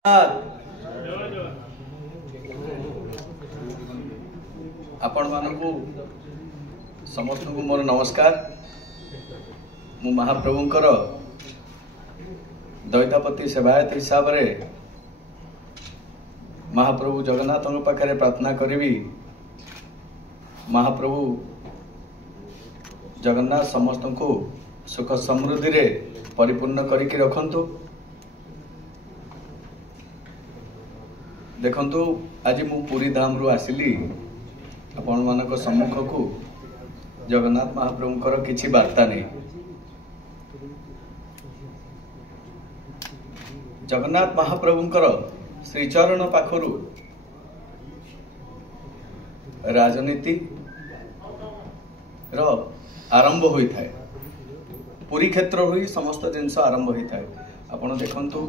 आपण मानकु समस्त को मोर नमस्कार। मु महाप्रभुंकर दैतापति सेवायत हिसाब रे महाप्रभु जगन्नाथ पाखे प्रार्थना करी। महाप्रभु जगन्नाथ समस्त को सुख समृद्धि रे परिपूर्ण करिकी रखंतु। देखंतु आज मु पुरी धाम रु आसिली आपण मानक सम्मुख को जगन्नाथ महाप्रभुंकर किछि वार्ता नहीं। जगन्नाथ महाप्रभुंकर श्रीचरण पाखरु राजनीति रो आरंभ होई थाए। पुरी क्षेत्र हुई समस्त जिनस आरंभ होई थाए। आपण देखंतु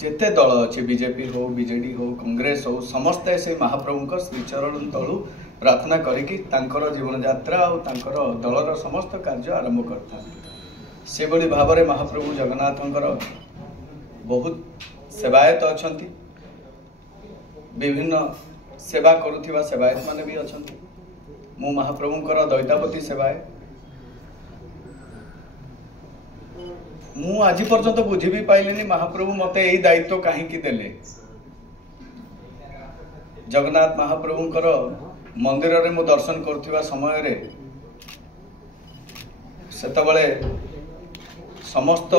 जेते दल अच्छे बीजेपी हो बीजेडी हो कांग्रेस हो समस्ते से महाप्रभु श्रीचरण तलु प्रार्थना करिकी तांकर जीवन यात्रा और तांकर दलर समस्त कार्य आरंभ करता। से बड़ी भाव में महाप्रभु जगन्नाथंकर बहुत सेवायत अछंती। विभिन्न सेवा करुथिबा सेवायत माने भी अछंती। मु महाप्रभुंकर दैतापति सेवायत मु आज पर्यंत बुझी भी पाइलिनी महाप्रभु मते यही दायित्व कहीं देले। जगन्नाथ महाप्रभुंकर मंदिर रे मु दर्शन करथिबा समय रे सेतबळे समस्त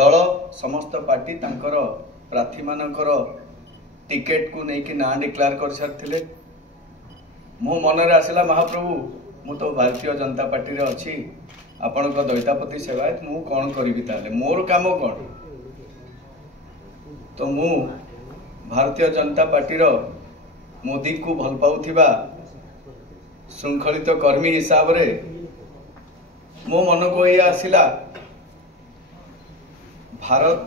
दल समस्त पार्टी तांकर प्रार्थी मानकर टिकेट को नेकी ना डिक्लेयर कर सारथिले। मो मन रे आसिला महाप्रभु मु तो भारतीय जनता पार्टी रे अछि, आपण को दैतापति सेवायत मु कौन करी ताले मोर काम कौन। तो मु भारतीय जनता पार्टी रो मोदी को भल पाउथिबा श्रृंखलित कर्मी हिसाब रे मो मन को ये आसिला भारत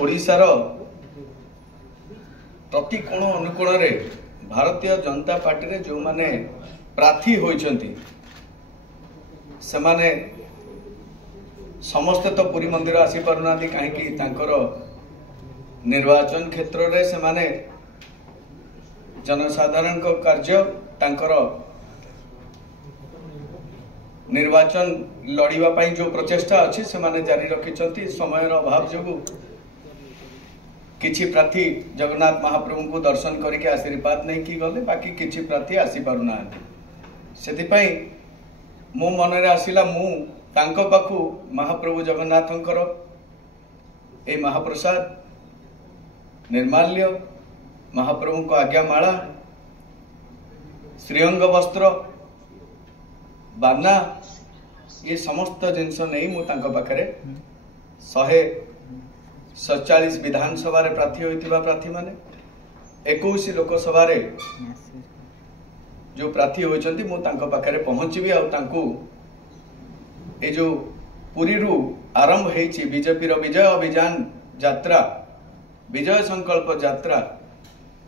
ओडिशा रो प्रति कोण अनुकोण रे भारतीय जनता पार्टी रे जो माने प्रार्थी होइछंती सेमाने समस्ते तो पुरी मंदिर आसी पारुना कहीं निर्वाचन क्षेत्र रे सेमाने जनसाधारण को कार्य तांकर निर्वाचन लड़ीबा पई जो प्रचेष्टा अछि सेमाने जारी रखिछंती। समय अभाव जोगु किछि प्रार्थी जगन्नाथ महाप्रभु को दर्शन करके आशीर्वाद नहीं की गले, बाकी किछि प्रार्थी आसी पारुना। सेति पई मो मन रे आसिला मु तांको पाखु महाप्रभु जगन्नाथंकर ए महाप्रसाद निर्माल्य महाप्रभु को आज्ञामाला श्रीअंग वस्त्र बाना ये समस्त जिनस नहीं मु तांको पाखरे 147 विधानसभा रे प्रार्थी होइतिबा प्रार्थी माने 21 लोकसभा रे जो प्रार्थी होइचंती मु तांको पाखरे पहुंचीबी आ तांको ए जो पुरी रु आरंभ हेछि बीजेपी रो विजय अभियान यात्रा विजय संकल्प यात्रा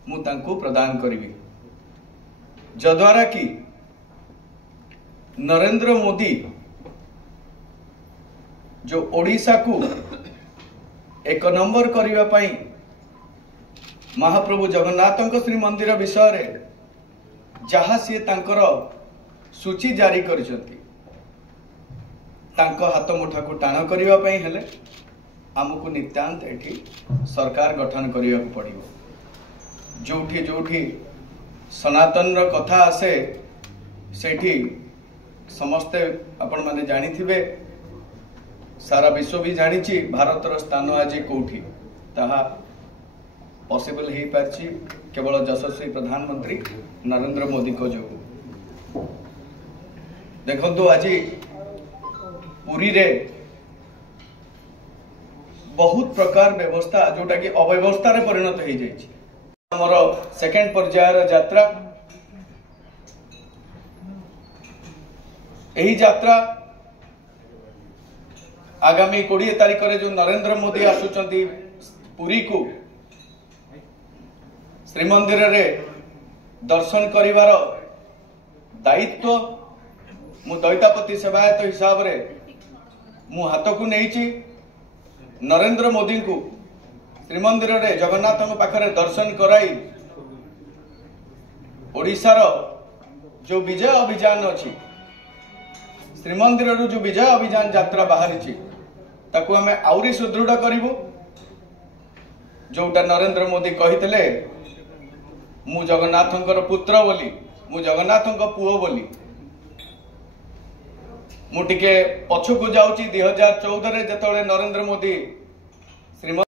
मु तांको प्रदान करिबी, जद्वारा कि नरेंद्र मोदी जो ओडिशा को एक नंबर करिबा पई महाप्रभु जगन्नाथंक श्री मंदिर विषय रे जहाँ सी तांकर सूची जारी करिसंती तांको हाथ मुठा को टाण करिबा पई हेले आमको नित्यांत एठी सरकार गठन करिया को पड़िबो। जोठी जोठी सनातन रो कथा आसे सेठी समस्ते आपण माने जानी थिबे, सारा विश्व भी जानिछि भारत रो स्थान आज कोठी ताहा पॉसिबल ही पारछि केवल यशस्वी प्रधानमंत्री नरेंद्र मोदी को जो। देखो आज पुरी रे बहुत प्रकार व्यवस्था जोटा कि अव्यवस्था रे परिणत हो जाइछि। हमर सेकेंड पर्यायर यात्रा एही यात्रा आगामी 20 तारीख रे जो नरेंद्र मोदी आसुचंती पुरी को श्रीमंदिर रे दर्शन करिवार दायित्व मु दैतापति सेवायत हिसाब रे मु हाथ को नहीं नरेंद्र मोदी को श्रीमंदिर रे जगन्नाथ पाखरे दर्शन कराई ओडिशार जो विजय अभियान अच्छी श्रीमंदिर जो विजय अभियान यात्रा बाहरी ताकू आम आउरी सुदृढ़ करूँ जोटा नरेंद्र मोदी कही मु जगन्नाथंकर पुत्र बोली मु जगन्नाथंक पुओ बोली मु टिके पछकू जाऊँगी 2014 रे जेतोले नरेंद्र मोदी